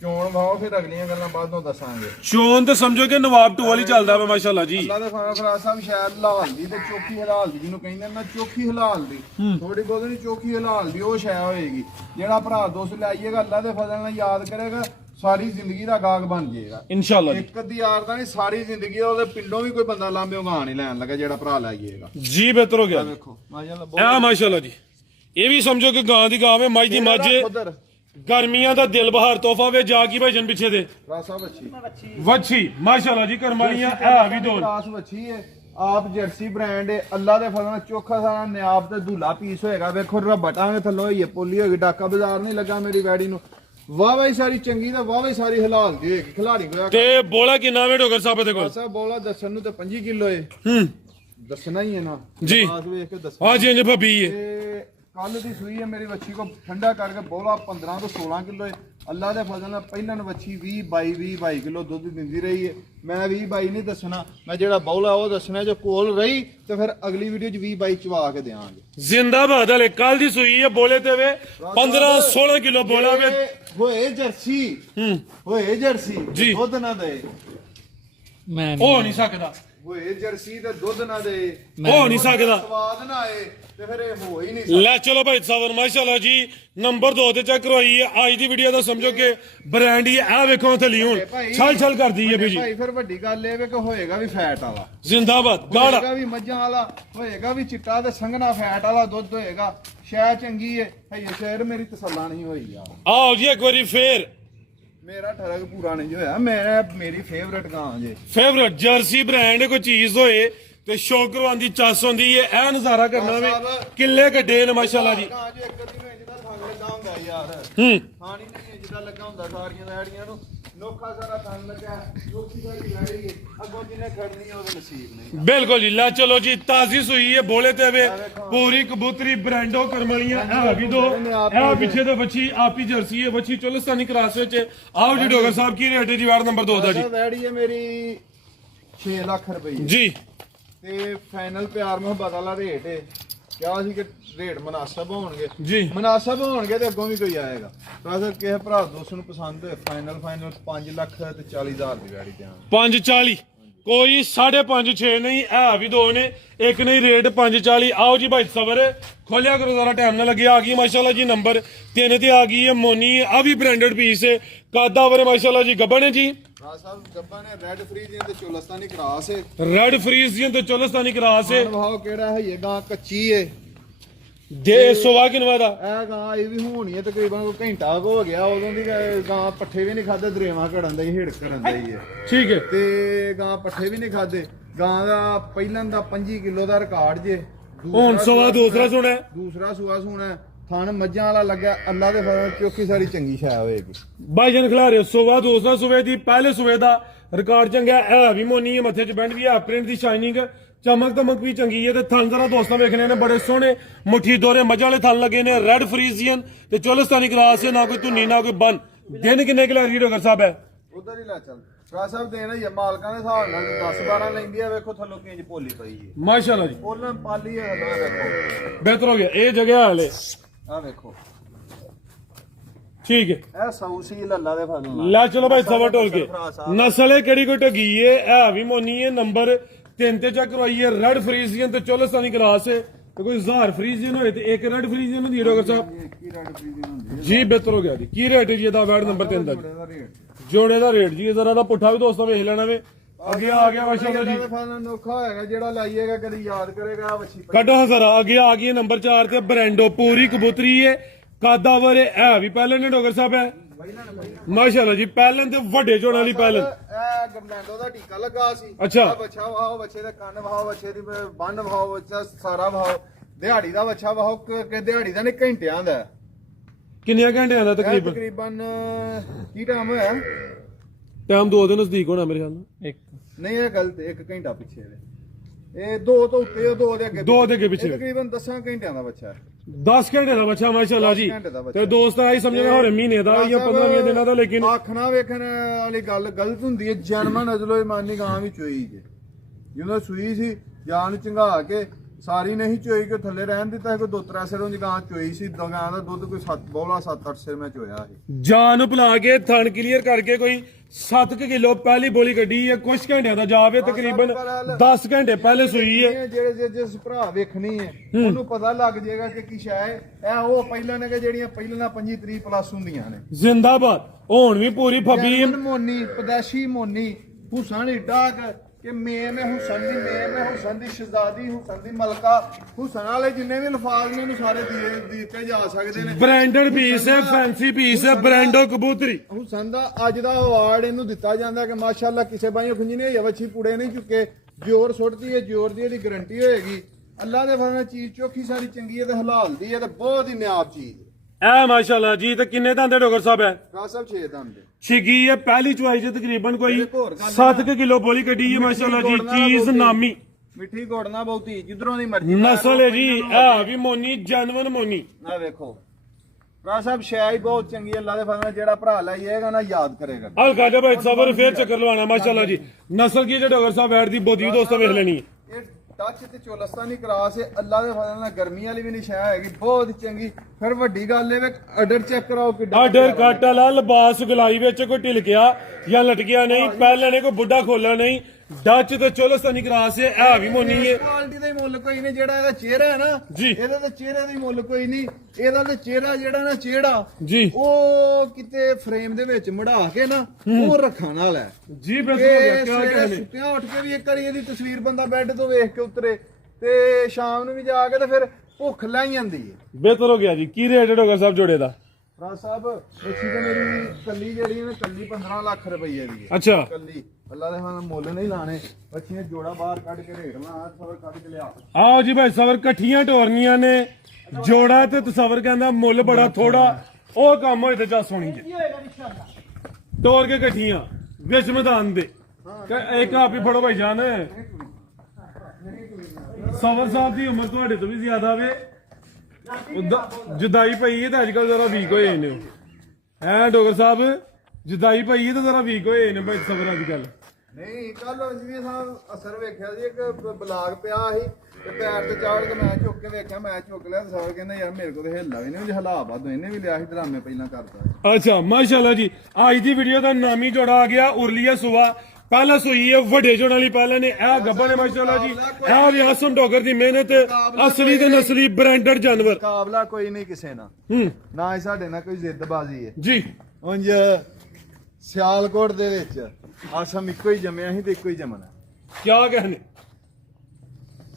ਚੋਣ ਭਾਓ ਫਿਰ ਅਗਲੀਆਂ ਗੱਲਾਂ ਬਾਅਦੋਂ ਦੱਸਾਂਗੇ ਚੋਣ ਤੇ ਸਮਝੋ ਕਿ ਨਵਾਬ ਟੋਵਲ ਹੀ ਚੱਲਦਾ ਵੇ ਮਾਸ਼ਾਅੱਲਾ ਜੀ ਅੱਲਾ ਦੇ ਫਰਾ ਸਾਹਿਬ ਸ਼ਾਇਦ ਹਲਾਲ ਦੀ ਤੇ ਚੋਖੀ ਹਲਾਲ ਦੀ ਜਿਹਨੂੰ ਕਹਿੰਦੇ ਨਾ ਚੋਖੀ ਹਲਾਲ ਦੀ ਥੋੜੀ ਬਹੁਤ ਨਹੀਂ ਚੋਖੀ ਹਲਾਲ ਦੀ ਉਹ ਸ਼ੈ ਹੋਏਗੀ ਜਿਹੜਾ ਭਰਾ ਦੋਸਤ ਲਾਈਏਗਾ ਅੱਲਾ ਦੇ ਫਜ਼ਲ ਨਾਲ ਯਾਦ ਕਰੇਗਾ ਸਾਰੀ ਜ਼ਿੰਦਗੀ ਦਾ ਗਾਗ ਬਣ ਜਾਏਗਾ ਇਨਸ਼ਾਅੱਲਾ ਜੀ ਇੱਕ ਅੱਧੀ ਯਾਰ ਦਾ ਨਹੀਂ ਸਾਰੀ ਜ਼ਿੰਦਗੀ ਉਹਦੇ ਪਿੰਡੋਂ ਵੀ ਕੋਈ ਬੰਦਾ ਲਾਂਬਿਓ ਗਾਂ ਨਹੀਂ ਲੈਣ ਲੱਗਾ ਜਿਹੜਾ ਭਰਾ ਲਾਈਏਗਾ ਜੀ ਬਿਹਤਰ ਹੋ ਗਿਆ ਵੇਖੋ ਮਾਸ਼ਾਅੱਲਾ ਇਹ ਮਾਸ਼ਾਅੱਲਾ ਜੀ ਇਹ ਵੀ ਸਮਝੋ ਕਿ ਗਾਂ ਦੀ ਗਾਂ ਵੇ ਮੱਝ ਦੀ ਮੱਝ ਉਧਰ ਗਰਮੀਆਂ ਦਾ ਦਿਲ ਬਹਾਰ ਤੋਹਫਾ ਵੇ ਜਾ ਕੀ ਭਾਈਜਨ ਪਿੱਛੇ ਦੇ ਭਰਾ ਸਾਹਿਬ ਅੱਛੀ ਵੱਛੀ ਮਾਸ਼ਾਅੱਲਾ ਜੀ ਕਰਮਾਲੀਆਂ ਇਹ ਵੀ ਦੋ ਕਲਾਸ ਵੱਛੀ ਹੈ ਆਪ ਜਰਸੀ ਬ੍ਰਾਂਡ ਹੈ ਅੱਲਾ ਦੇ ਫਜ਼ਲ ਨਾਲ ਚੋਖਾ ਸਾਰਾ ਨਿਆਬ ਤੇ ਧੂਲਾ ਪੀਸ ਹੋਏਗਾ ਵੇਖੋ ਰਬਟਾਂ ਦੇ ਥੱਲੋਂ ਹੋਈ ਹੈ ਪੋਲੀ ਹੋਏਗੀ ਡਾਕਾ ਬਾਜ਼ਾਰ ਨਹੀਂ ਲੱਗਾ ਮੇਰੀ ਵੈੜੀ ਨੂੰ ਵਾਹ ਵਾਹ ਸਾਰੀ ਚੰਗੀ ਦਾ ਵਾਹ ਵਾਹ ਸਾਰੀ ਹਲਾਲ ਦੀ ਹੋਏਗੀ ਖਿਲਾੜੀ ਹੋਇਆ ਤੇ ਬੋਲਾ ਕਿੰਨਾ ਵੇ ਡੋਗਰ ਸਾਹਿਬ ਦੇ ਕੋਲ ਸਾਹਿਬ ਬੋਲਾ ਦੱਸਣ ਨੂੰ ਤੇ 5 ਕਿਲੋ ਹੈ ਦੱਸਣਾ ਹੀ ਹੈ ਨਾ ਜੀ ਆਸ ਵੇਖ ਕੇ ਦੱਸਣਾ ਹਾਂ ਜੀ ਇੰਜ ਭੱਬੀ ਹੈ ਤੇ ਕੱਲ ਦੀ ਸੂਈ ਹੈ ਮੇਰੀ ਵੱਛੀ ਕੋ ਠੰਡਾ ਕਰਕੇ ਬੋਲਾ 15 ਤੋਂ 16 ਕਿਲੋ ਹੈ ਅੱਲਾ ਦੇ ਫਜ਼ਲ ਨਾਲ ਪਹਿਲਾਂ ਵੱਛੀ 20 ਕਿਲੋ ਦੁੱਧ ਦਿੰਦੀ ਰਹੀ ਹੈ ਮੈਂ 20 ਨਹੀਂ ਦੱਸਣਾ ਮੈਂ ਜਿਹੜਾ ਬੋਲਾ ਉਹ ਦੱਸਣਾ ਜੋ ਕੋਲ ਰਹੀ ਤੇ ਫਿਰ ਅਗਲੀ ਵੀਡੀਓ 'ਚ 20 ਚਵਾ ਕੇ ਦੇਵਾਂਗੇ ਜ਼ਿੰਦਾਬਾਦ ਹਲੇ ਕੱਲ ਦੀ ਸੂਈ ਹੈ ਬੋਲੇ ਤੇ ਵੇ 15 16 ਕਿਲੋ ਬੋਲਾ ਵੇ ਹੋਏ ਜਰਸੀ ਹੋਏ ਜਰਸੀ ਜੀ। ਦੁੱਧ ਨਾ ਦੇ ਹੋ ਨਹੀਂ ਸਕਦਾ ਹੋਏ ਜਰਸੀ ਤੇ ਦੁੱਧ ਨਾ ਦੇ ਹੋ ਨਹੀਂ ਸਕਦਾ ਸਵਾਦ ਨਾ ਆਏ ਤੇ ਫਿਰ ਇਹ ਹੋ ਹੀ ਨਹੀਂ ਸਕਦਾ। ਲੈ ਚਲੋ ਭਾਈ ਸਾਹਿਬ ਮਾਸ਼ਾਅੱਲਾ ਜੀ ਨੰਬਰ 2 ਤੇ ਚੈੱਕ ਕਰਵਾਈ ਹੈ ਅੱਜ ਦੀ ਵੀਡੀਓ ਦਾ ਸਮਝੋ ਕਿ ਬ੍ਰਾਂਡ ਹੀ ਆ ਵੇਖੋ ਥਲੀ ਹੁਣ ਛਲ ਛਲ ਕਰਦੀ ਹੈ ਵੀ ਜੀ ਭਾਈ ਫਿਰ ਵੱਡੀ ਗੱਲ ਇਹ ਵੇ ਕਿ ਹੋਏਗਾ ਵੀ ਫੈਟ ਵਾਲਾ, ਜ਼ਿੰਦਾਬਾਦ ਗਾੜਾ ਹੋਏਗਾ ਵੀ ਮੱਝਾਂ ਵਾਲਾ, ਹੋਏਗਾ ਵੀ ਚਿੱਟਾ ਤੇ ਸੰਘਣਾ ਫੈਟ ਵਾਲਾ ਦੁੱਧ ਹੋਏਗਾ। ਸ਼ੈ ਚੰਗੀ ਹੈ ਹਜੇ ਸ਼ਹਿਰ ਮੇਰੀ ਤਸੱਲਾ ਨਹੀਂ ਹੋਈ ਯਾਰ। ਆਓ ਜੀ ਇੱਕ ਵਾਰੀ ਫੇਰ ਮੇਰਾ ਠਰਕ ਪੂਰਾ ਨਹੀਂ ਹੋਇਆ। ਮੇਰੀ ਫੇਵਰਟ ਗਾਂ ਜੇ ਫੇਵਰਟ ਜਰਸੀ ਬ੍ਰਾਂਡ ਕੋਈ ਚੀਜ਼ ਹੋਏ ਤੇ ਸ਼ੌਕ ਕਰਵਾਉਣ ਦੀ ਚਾਸ ਹੁੰਦੀ ਹੈ ਇਹ ਨਜ਼ਾਰਾ ਕਰਨਾ ਵੇ ਕਿੱਲੇ ਗੱਡੇ ਨੇ ਮਾਸ਼ਾਅੱਲਾ ਜੀ ਗਾਂ ਜੋ ਇੱਕ ਦਿਨ ਇੰਜ ਦਾ ਥਣ ਲੱਗਾ ਹੁੰਦਾ ਯਾਰ, ਹੂੰ ਖਾਣੀ ਨਹੀਂ ਇੰਜ ਦਾ ਲੱਗਾ ਹੁੰਦਾ ਸਾਰੀਆਂ ਲੈੜੀਆਂ ਨੂੰ ਨੋਖਾ ਸਾਰਾ ਥਣ ਲੱਗਾ ਲੋਕੀ ਸਾਰੀ ਲੈੜੀ ਅੱਗੋਂ ਜਿਹਨੇ ਖੜਨੀ ਉਹਦੇ ਨਸੀਬ ਨਹੀਂ। ਬਿਲਕੁਲ ਜੀ ਲੈ ਚਲੋ ਜੀ ਤਾਜ਼ੀ ਸੂਈ ਹੈ ਬੋਲੇ ਤੇ ਵੇ ਪੂਰੀ ਕਬੂਤਰੀ ਬ੍ਰਾਂਡੋ ਕਰਮਲੀਆਂ ਇਹ ਵੀ ਦੋ ਇਹ ਪਿੱਛੇ ਤੇ ਬੱਚੀ ਆਪੀ ਜਰਸੀ ਹੈ ਬੱਚੀ ਚੋਲਸਤਾਨੀ ਕਲਾਸ ਵਿੱਚ ਆਓ ਜੀ ਡੋਗਰ ਸਾਹਿਬ ਕੀ ਰੇਟ ਹੈ ਜੀ ਵਾਰਡ ਨੰਬਰ 2 ਦਾ ਜੀ ਲੈੜੀ ਹੈ ਮੇਰੀ 6 ਲੱਖ ਰੁਪਏ ਜੀ ਤੇ ਫਾਈਨਲ ਪਿਆਰ ਮੁਹੱਬਤ ਵਾਲਾ ਰੇਟ ਹੈ। ਕਿਹਾ ਸੀ ਕਿ ਰੇਟ ਮੁਨਾਸਬ ਹੋਣਗੇ ਜੀ ਮੁਨਾਸਬ ਹੋਣਗੇ ਤੇ ਅੱਗੋਂ ਵੀ ਕੋਈ ਆਏਗਾ ਤਾਂ ਸਰ ਕਿਸੇ ਭਰਾ ਦੋਸਤ ਨੂੰ ਪਸੰਦ ਹੋਏ ਫਾਈਨਲ 5 ਲੱਖ ਤੇ 40,000 ਦੀ ਗਾੜੀ ਤੇ 540 ਕੋਈ 5.5 6 ਨਹੀਂ ਇਹ ਵੀ ਦੋ ਨੇ ਇੱਕ ਨਹੀਂ ਰੇਟ 540 ਆਓ ਜੀ ਭਾਈ ਸਬਰ ਖੋਲਿਆ ਕਰੋ ਜ਼ਰਾ ਟਾਈਮ ਨਾ ਲੱਗੇ ਆ ਗਈ ਮਾਸ਼ਾਅੱਲਾ ਜੀ ਨੰਬਰ 3 ਤੇ ਆ ਗਈ ਹੈ ਮੋਨੀ ਆ ਵੀ ਬ੍ਰਾਂਡਡ ਪੀਸ ਹੈ ਕਾਦਾ ਵਰੇ ਮਾਸ਼ਾਅੱਲਾ ਜੀ ਗੱਬਣ ਹੈ ਜੀ ਰਾਜ ਸਾਹਿਬ ਗੱਬਾ ਨੇ ਰੈੱਡ ਫਰੀਜ਼ੀਅਨ ਤੇ ਚੋਲਸਤਾਨੀ ਕਰਾਸ ਹੈ। ਰੈਡ ਫਰੀਜ਼ੀਅਨ ਤੇ ਚੋਲਸਤਾਨੀ ਕਰਾਸ ਹੈ ਭਾਵ ਕਿਹੜਾ ਹੈ ਇਹ ਗਾਂ ਕੱਚੀ ਹੈ ਦੇ ਸਵਾ ਕਿਨਵਾ ਦਾ ਇਹ ਗਾਂ ਇਹ ਵੀ ਹੋਣੀ ਹੈ ਤਕਰੀਬਨ ਕੋਈ ਘੰਟਾ ਕੁ ਹੋ ਗਿਆ ਉਦੋਂ ਦੀ ਗਾਂ ਪੱਠੇ ਵੀ ਨਹੀਂ ਖਾਦੇ ਦਰੇਵਾ ਘੜਨ ਦਾ ਹੀ ਹਿੜਕ ਕਰਨ ਦਾ ਹੀ ਹੈ ਠੀਕ ਹੈ ਤੇ ਗਾਂ ਪੱਠੇ ਵੀ ਨਹੀਂ ਖਾਦੇ ਗਾਂ ਦਾ ਪਹਿਲਾਂ ਦਾ 25 ਕਿਲੋ ਦਾ ਰਿਕਾਰਡ ਜੇ ਹੁਣ ਸਵਾ ਦੂਸਰਾ ਸੁਣਿਆ ਦੂਸਰਾ ਸੂਆ ਸੂਣਾ ਥਣ ਮੱਝਾਂ ਵਾਲਾ ਲੱਗਾ ਅੱਲਾ ਦੇ ਫਜ਼ਲ ਚੌਕੀ ਸਾਰੀ ਚੰਗੀ ਸ਼ੈ ਹੋਏਗੀ। ਭਾਈਜਨ ਖਿਲਾ ਰਹੇ ਸਵਾ ਦੂਸਰਾ ਸੂਵੇ ਦੀ ਪਹਿਲੇ ਸੂਵੇ ਦਾ ਰਿਕਾਰਡ ਚੰਗਾ ਇਹ ਵੀ ਮੋਨੀ ਹੈ ਮੱਥੇ 'ਚ ਬੈਂਡ ਵੀ ਹੈ ਪ੍ਰਿੰਟ ਦੀ ਸ਼ਾਈਨਿੰਗ ਚਮਕ ਦਮਕ ਵੀ ਚੰਗੀ ਹੈ ਤੇ ਥਣ ਜ਼ਰਾ ਦੋਸਤਾਂ ਵੇਖਣੇ ਨੇ ਬੜੇ ਸੋਹਣੇ ਮੁੱਠੀ ਦੋਰੇ ਮੱਝਾਂ ਵਾਲੇ ਥਣ ਲੱਗੇ ਨੇ ਰੈਡ ਫਰੀਜ਼ੀਅਨ ਤੇ ਚੋਲਸਤਾਨੀ ਕਲਾਸ ਹੈ ਨਾ ਕੋਈ ਧੁੰਨੀ ਨਾ ਕੋਈ ਬਨ ਦਿਨ ਕਿੰਨੇ ਕਿਲਾ ਰੀਡ ਡੋਗਰ ਸਾਹਿਬ ਹੈ ਉਧਰ ਹੀ ਲੈ ਚੱਲ ਰਾਜ ਸਾਹਿਬ ਦੇਣਾ ਹੀ ਆ ਮਾਲਕਾਂ ਦੇ ਹਿਸਾਬ ਨਾਲ 10-12 ਲੈਂਦੀ ਆ ਵੇਖੋ ਥੱਲੋਂ ਕਿੰਜ ਭੋਲੀ ਪਈ ਹੈ ਮਾਸ਼ਾਅੱਲਾ ਜੀ ਉਹਨਾਂ ਪਾਲੀ ਹੈ ਹਲੋ ਵੇਖੋ ਬਿਹਤਰ ਹੋ ਗਿਆ ਇਹ ਜਗ੍ਹਾ ਹਲੇ ਆ ਵੇਖੋ ਠੀਕ ਹੈ ਇਹ ਸੌਸੀ ਲੱਲਾ ਦੇ ਫਜ਼ਲ ਨਾਲ ਲੈ ਚਲੋ ਭਾਈ ਸਵਾ ਟੋਲ ਕੇ ਨਸਲ ਹੈ ਕਿਹੜੀ ਕੋਈ ਟਗੀ ਹੈ ਇਹ ਵੀ ਮੋਨੀ ਹੈ ਨੰਬਰ 3 ਤੇ ਚੈੱਕ ਕਰਵਾਈ ਹੈ ਰੈਡ ਫਰੀਜ਼ੀਅਨ ਤੇ ਚੋਲਸਤਾਨੀ ਕਲਾਸ ਹੈ ਤੇ ਕੋਈ 1000 ਫਰੀਜ਼ੀਅਨ ਹੋਏ ਤੇ ਇੱਕ ਰੈਡ ਫਰੀਜ਼ੀਅਨ ਹੁੰਦੀ ਹੈ ਡੋਗਰ ਸਾਹਿਬ ਕੀ ਰੈਡ ਫਰੀਜ਼ੀਅਨ ਹੁੰਦੀ ਜੀ ਬਿਹਤਰ ਹੋ ਗਿਆ ਜੀ ਕੀ ਰੇਟ ਹੈ ਜੀ ਇਹਦਾ ਵਾਰਡ ਨੰਬਰ 3 ਦਾ ਜੀ ਹੈ ਰੇਟ ਜੋੜੇ ਦਾ ਰੇਟ ਜੀ ਜ਼ਰਾ ਦਾ ਪੁੱਠਾ ਵੀ ਦੋਸਤਾਂ ਵੇਖ ਲੈਣਾ ਵੇ ਅੱਗੇ ਆ ਗਿਆ ਮਾਸ਼ਾਅੱਲਾ ਜੀ ਫਜ਼ਲ ਨੋਖਾ ਹੋਏਗਾ ਜਿਹੜਾ ਲਾਈਏਗਾ ਕਦੀ ਯਾਦ ਕਰੇਗਾ ਆ ਵੱਛੀ ਕੱਢੋ ਜ਼ਰਾ ਅੱਗੇ ਆ ਗਈ ਹੈ ਨੰਬਰ 4 ਤੇ ਬ੍ਰਾਂਡੋ ਪੂਰੀ ਕਬੂਤਰੀ ਹੈ ਕਾਦਾਵਰ ਹੈ ਵੀ ਪਹਿਲੇ ਨੇ ਡੋਗਰ ਸਾਹਿਬ ਹੈ ਮਾਸ਼ਾਅੱਲਾ ਜੀ ਪਹਿਲਾਂ ਤੇ ਵੱਡੇ ਜੋੜਾਂ ਲਈ ਪਹਿਲਾਂ ਇਹ ਗਰਲੈਂਡੋ ਦਾ ਟੀਕਾ ਲੱਗਾ ਸੀ ਅੱਛਾ। ਆਹ ਬੱਚਾ ਵਾਹੋ ਬੱਚੇ ਦੇ ਕੰਨ ਵਾਹੋ ਬੱਚੇ ਦੀ ਬੰਨ ਵਾਹੋ ਬੱਚਾ ਸਾਰਾ ਵਾਹੋ ਦਿਹਾੜੀ ਦਾ ਬੱਚਾ ਵਾਹੋ ਕਿ ਦਿਹਾੜੀ ਦਾ ਨਹੀਂ ਘੰਟਿਆਂ ਦਾ ਕਿੰਨੇ ਘੰਟਿਆਂ ਦਾ ਇਹ ਤਕਰੀਬਨ ਤਕਰੀਬਨ ਕੀ ਟਾਈਮ ਹੋਇਆ ਟਾਈਮ 2 ਦੇ ਨਜ਼ਦੀਕ ਹੋਣਾ ਮੇਰੇ ਖਿਆਲ ਨਾਲ ਨਹੀਂ ਇਹ ਗਲਤ 1 ਘੰਟਾ ਪਿੱਛੇ ਦੇ ਇਹ 2 ਤੋਂ ਉੱਤੇ 2 ਦੇ ਅੱਗੇ ਦੋ ਦੇ ਅੱਗੇ ਪਿੱਛੇ। ਇਹ ਤਕਰੀਬਨ 10 ਘੰਟਿਆਂ ਦਾ ਬੱਚਾ ਹੈ 10 ਘੰਟੇ ਦਾ ਬੱਚਾ ਮਾਸ਼ਾਅੱਲਾ ਜੀ 10 ਘੰਟੇ ਦਾ ਬੱਚਾ। ਤੇ ਦੋਸਤ ਆਈ ਸਮਝਣਾ ਹੋਰੇ ਮਹੀਨੇ ਦਾ ਜਾਂ 15 ਦਿਨਾਂ ਦਾ ਲੇਕਿਨ ਆਖਣਾ ਵੇਖਣ ਵਾਲੀ ਗੱਲ ਗਲਤ ਹੁੰਦੀ ਹੈ ਜਨਮ ਨਜ਼ਲੋ ਇਮਾਨੀ ਗਾਂ ਵੀ ਚੋਈ ਜੇ ਜਦੋਂ ਸੂਈ ਸੀ ਜਾਨ ਨੂੰ ਚੰਗਾ ਕੇ ਸਾਰੀ ਨਹੀਂ ਚੋਈ ਕਿ ਥੱਲੇ ਰਹਿਣ ਦਿੱਤਾ ਕੋਈ 2-3 ਸਿਰੋਂ ਦੀ ਗਾਂ ਚੋਈ ਸੀ ਗਾਂ ਦਾ ਦੁੱਧ ਕੋਈ 7 ਸਿਰ ਮੈਂ ਚੋਇਆ ਸੀ ਜਾਨ ਭੁਲਾ ਕੇ ਥਣ ਕਲੀਅਰ ਕਰਕੇ ਕੋਈ 7 ਕਿਲੋ ਪਹਿਲੀ ਬੋਲੀ ਕੱਢੀ ਹੈ ਕੁਝ ਘੰਟਿਆਂ ਦਾ ਜਾਵੇ ਤਕਰੀਬਨ 10 ਘੰਟੇ ਪਹਿਲੇ ਸੂਈ ਹੈ ਇਹ ਜਿਹੜੇ ਜਿਸ ਭਰਾ ਵੇਖਣੀ ਹੈ ਉਹਨੂੰ ਪਤਾ ਲੱਗ ਜਾਏਗਾ ਕਿ ਕੀ ਸ਼ੈ ਹੈ ਇਹ ਉਹ ਪਹਿਲਾਂ ਨੇ ਕਿ ਜਿਹੜੀਆਂ ਪਹਿਲਾਂ ਨਾਲ 25-30 ਪਲੱਸ ਹੁੰਦੀਆਂ ਨੇ ਜ਼ਿੰਦਾਬਾਦ ਹੁਣ ਵੀ ਪੂਰੀ ਫੱਬੀ ਜੈਨੂਇਨ ਮੋਨੀ ਪਦੈਸ਼ੀ ਮੋਨੀ ਹੁਸਨ ਏਡਾ ਕਿ ਮੈਂ ਹੁਸਨ ਦੀ ਸ਼ਹਜ਼ਾਦੀ ਹੁਸਨ ਦੀ ਮਲਕਾ ਹੁਸਨ ਵਾਲੇ ਜਿੰਨੇ ਵੀ ਅਲਫਾਜ਼ ਨੇ ਉਹਨੂੰ ਸਾਰੇ ਦਿੱਤੇ ਜਾ ਸਕਦੇ ਨੇ ਬ੍ਰਾਂਡਡ ਪੀਸ ਹੈ ਫੈਂਸੀ ਪੀਸ ਹੈ ਬ੍ਰਾਂਡੋ ਕਬੂਤਰੀ ਹੁਸਨ ਦਾ ਅੱਜ ਦਾ ਅਵਾਰਡ ਇਹਨੂੰ ਦਿੱਤਾ ਜਾਂਦਾ ਕਿ ਮਾਸ਼ਾਅੱਲਾ ਕਿਸੇ ਬਾਈਓ ਖੁੰਜੀ ਨੇ ਵੱਛੀ ਪੂੜੇ ਨਹੀਂ ਚੁੱਕੇ ਜ਼ੋਰ ਸੁੱਟਦੀ ਹੈ ਜ਼ੋਰ ਦੀ ਇਹਦੀ ਗਾਰੰਟੀ ਹੋਏਗੀ ਅੱਲਾ ਦੇ ਫਜ਼ਲ ਨਾਲ ਚੀਜ਼ ਚੋਖੀ ਸਾਰੀ ਚੰਗੀ ਹੈ ਤੇ ਹਲਾਲ ਦੀ ਹੈ ਤੇ ਬਹੁਤ ਹੀ ਨਿਆਬ ਚੀਜ਼ ਐ ਮਾਸ਼ਾਅੱਲਾ ਜੀ ਤੇ ਕਿੰਨੇ ਦੰਦੇ ਡੋਗਰ ਸਾਹਿਬ ਹੈ ਰਾਜ ਸਾਹਿਬ 6 ਦੰਦ ਦੇ ਛਿਗੀ ਹੈ ਪਹਿਲੀ ਚੁਆਈ ਚ ਤਕਰੀਬਨ ਕੋਈ 7 ਕਿਲੋ ਬੋਲੀ ਕੱਢੀ ਹੈ ਮਾਸ਼ਾਅੱਲਾ ਜੀ ਚੀਜ਼ ਨਾਮੀ ਮਿੱਠੀ ਗੋੜਨਾ ਬਹੁਤੀ ਜਿੱਧਰੋਂ ਦੀ ਮਰਜ਼ੀ ਨਸਲ ਹੈ ਜੀ ਇਹ ਵੀ ਮੋਨੀ ਜਨਵਨ ਮੋਨੀ ਆ ਵੇਖੋ ਰਾਜ ਸਾਹਿਬ ਸ਼ੈ ਹੀ ਬਹੁਤ ਚੰਗੀ ਹੈ ਅੱਲਾ ਦੇ ਫਜ਼ਲ ਨਾਲ ਜਿਹੜਾ ਭਰਾ ਲਾਈਏਗਾ ਨਾ ਯਾਦ ਕਰੇਗਾ ਹਲ ਕਾਡੇ ਭਾਈ ਸਬਰ ਫੇਰ ਚੱਕਰ ਲਵਾਣਾ ਮਾਸ਼ਾਅੱਲਾ ਜੀ ਨਸਲ ਕੀ ਜੇ ਡੋਗਰ ਸਾਹਿਬ ਐਡ ਦੀ ਬੋਦੀ ਦੋਸਤਾਂ ਵੇਖ ਲੈਣੀ ਹੈ ਇਹ ਟੱਚ ਤੇ ਚੋਲਸਤਾਨੀ ਕਰਾਸ ਹੈ ਅੱਲਾ ਦੇ ਫਜ਼ਲ ਨਾਲ ਗਰਮੀ ਵਾਲੀ ਵੀ ਨਹੀਂ ਸ਼ੈ ਹੈਗੀ ਬਹੁਤ ਚੰਗੀ ਫਿਰ ਵੱਡੀ ਗੱਲ ਇਹ ਵੇ ਆਰਡਰ ਚੈੱਕ ਕਰਾਓ ਕਿੱਡਾ ਆਰਡਰ ਕੱਟ ਵਾਲਾ ਲਿਬਾਸ ਗਲਾਈ ਵਿੱਚ ਕੋਈ ਢਿਲਕਿਆ ਜਾਂ ਲਟਕਿਆ ਨਹੀਂ ਪਹਿਲਾਂ ਨੇ ਕੋਈ ਬੁੱਢਾ ਖੋਲਾ ਨਹੀਂ ਡੱਚ ਤੇ ਚੋਲਸਤਾਨੀ ਕਰਾਸ ਹੈ, ਇਹ ਵੀ ਮੋਨੀ ਹੈ। ਕੁਆਲਿਟੀ ਦਾ ਹੀ ਮੁੱਲ ਕੋਈ ਨਹੀਂ, ਜਿਹੜਾ ਇਹਦਾ ਚਿਹਰਾ ਹੈ ਨਾ ਜੀ। ਇਹਦਾ ਤੇ ਚਿਹਰੇ ਦਾ ਹੀ ਮੁੱਲ ਕੋਈ ਨਹੀਂ। ਇਹਦਾ ਤੇ ਚਿਹਰਾ ਜਿਹੜਾ ਨਾ ਚਿਹੜਾ ਜੀ ਉਹ ਕਿਤੇ ਫਰੇਮ ਦੇ ਵਿੱਚ ਮੜਾ ਕੇ ਨਾ ਉਹ ਰੱਖਣ ਵਾਲਾ ਹੈ ਜੀ ਕਿ ਬਿਲਕੁਲ ਕਿਆ ਸਵੇਰੇ ਕਹਿੰਦੇ ਸੁੱਤਿਆਂ ਉੱਠ ਕੇ ਵੀ ਇੱਕ ਵਾਰੀ ਇਹਦੀ ਤਸਵੀਰ ਬੰਦਾ ਬੈੱਡ ਤੋਂ ਵੇਖ ਕੇ ਉਤਰੇ ਤੇ ਸ਼ਾਮ ਨੂੰ ਵੀ ਜਾ ਕੇ ਤੇ ਫਿਰ ਭੁੱਖ ਲੈ ਜਾਂਦੀ ਹੈ। ਬਿਹਤਰ ਹੋ ਗਿਆ ਜੀ। ਕੀ ਰੇਟ ਹੈ ਡੋਗਰ ਸਾਹਿਬ ਜੋੜੇ ਦਾ? ਰਾਜ ਸਾਹਿਬ ਅੱਛੀ ਤੇ ਮੇਰੀ ਕੱਲੀ ਜਿਹੜੀ ਹੈ ਕੱਲੀ 15 ਲੱਖ ਰੁਪਏ ਦੀ ਹੈ। ਅੱਛਾ ਕੱਲੀ ਅੱਲਾ ਦੇ ਹਾਂ ਮੁੱਲ ਨਹੀਂ ਲਾਣੇ, ਬੱਚੀਆਂ ਜੋੜਾ ਬਾਹਰ ਕੱਢ ਕੇ ਰੇਟ ਲਾ ਸਬਰ ਕੱਢ ਕੇ ਲਿਆ। ਆਓ ਜੀ ਭਾਈ ਸਬਰ ਇਕੱਠੀਆਂ ਟੋਰਨੀਆਂ ਨੇ, ਜੋੜਾ ਤੇ ਤਸਵਰ ਕਹਿੰਦਾ ਮੁੱਲ ਬੜਾ ਥੋੜਾ, ਉਹ ਕੰਮ ਹੋਏ ਤੇ ਚੱਸ ਹੋਣੀ ਜੀ। ਤੋਰ ਕੇ ਇਕੱਠੀਆਂ ਵਿਸ਼ ਮੈਦਾਨ ਦੇ ਇੱਕ ਆਪ ਹੀ ਫੜੋ ਭਾਈ ਜਾਨ। ਸਬਰ ਸਾਹਿਬ ਦੀ ਉਮਰ ਤੁਹਾਡੇ ਤੋਂ ਵੀ ਜ਼ਿਆਦਾ ਵੇ, ਜੁਦਾਈ ਪਈ ਹੈ ਤਾਂ ਅੱਜ ਕੱਲ ਜ਼ਰਾ ਵੀਕ ਹੋਏ ਨੇ ਐ ਡੋਗਰ ਸਾਹਿਬ, ਜੁਦਾਈ ਪਈ ਹੈ ਤਾਂ ਜ਼ਰਾ ਵੀਕ ਹੋਏ ਨੇ ਭਾਈ ਸਬਰ ਅੱਜ ਕੱਲ। ਨਹੀਂ ਕੱਲ ਜੀ ਸਾਹਿਬ ਅਸਰ ਵੇਖਿਆ ਸੀ, ਇੱਕ ਬਲਾਗ ਪਿਆ ਸੀ ਤੇ ਪੈਰ ਤੇ ਚਾੜ ਕੇ ਮੈਂ ਝੁੱਕ ਕੇ ਵੇਖਿਆ, ਮੈਂ ਚੁੱਕ ਲਿਆ ਤੇ ਸਰ ਕਹਿੰਦਾ ਯਾਰ ਮੇਰੇ ਕੋਲ ਤੇ ਹਿੱਲਾ ਵੀ ਨਹੀਂ, ਹਲਾ ਬਾਦ ਇਹਨੇ ਵੀ ਲਿਆ ਸੀ ਡਰਾਮੇ ਪਹਿਲਾਂ ਕਰਦਾ। ਅੱਛਾ ਮਾਸ਼ਾਅੱਲਾ ਜੀ। ਅੱਜ ਦੀ ਵੀਡੀਓ ਦਾ ਨਾਮੀ ਜੋੜਾ ਆ ਗਿਆ ਉਰਲੀਆ ਸੁਆ, ਪਹਿਲਾ ਸੂਈ ਹੈ ਵੱਡੇ ਜੋੜਾਂ ਲਈ। ਪਹਿਲਾਂ ਨੇ ਇਹ ਗੱਬਾ ਨੇ ਮਾਸ਼ਾਅੱਲਾ ਜੀ, ਇਹ ਵੀ ਆਸਮ ਡੋਗਰ ਦੀ ਮਿਹਨਤ, ਅਸਲੀ ਤੇ ਨਸਲੀ ਬ੍ਰਾਂਡਡ ਜਾਨਵਰ। ਮੁਕਾਬਲਾ ਕੋਈ ਨਹੀਂ ਕਿਸੇ ਨਾਲ, ਨਾ ਹੀ ਸਾਡੇ ਨਾਲ ਕੋਈ ਜ਼ਿੱਦਬਾਜ਼ੀ ਹੈ ਜੀ। ਉਂਝ ਸਿਆਲਕੋਟ ਦੇ ਵਿੱਚ ਆਸਮ ਇੱਕੋ ਹੀ ਜੰਮਿਆ ਸੀ ਤੇ ਇੱਕੋ ਹੀ ਜੰਮਣਾ। ਕਿਆ ਕਹਿੰਦੇ?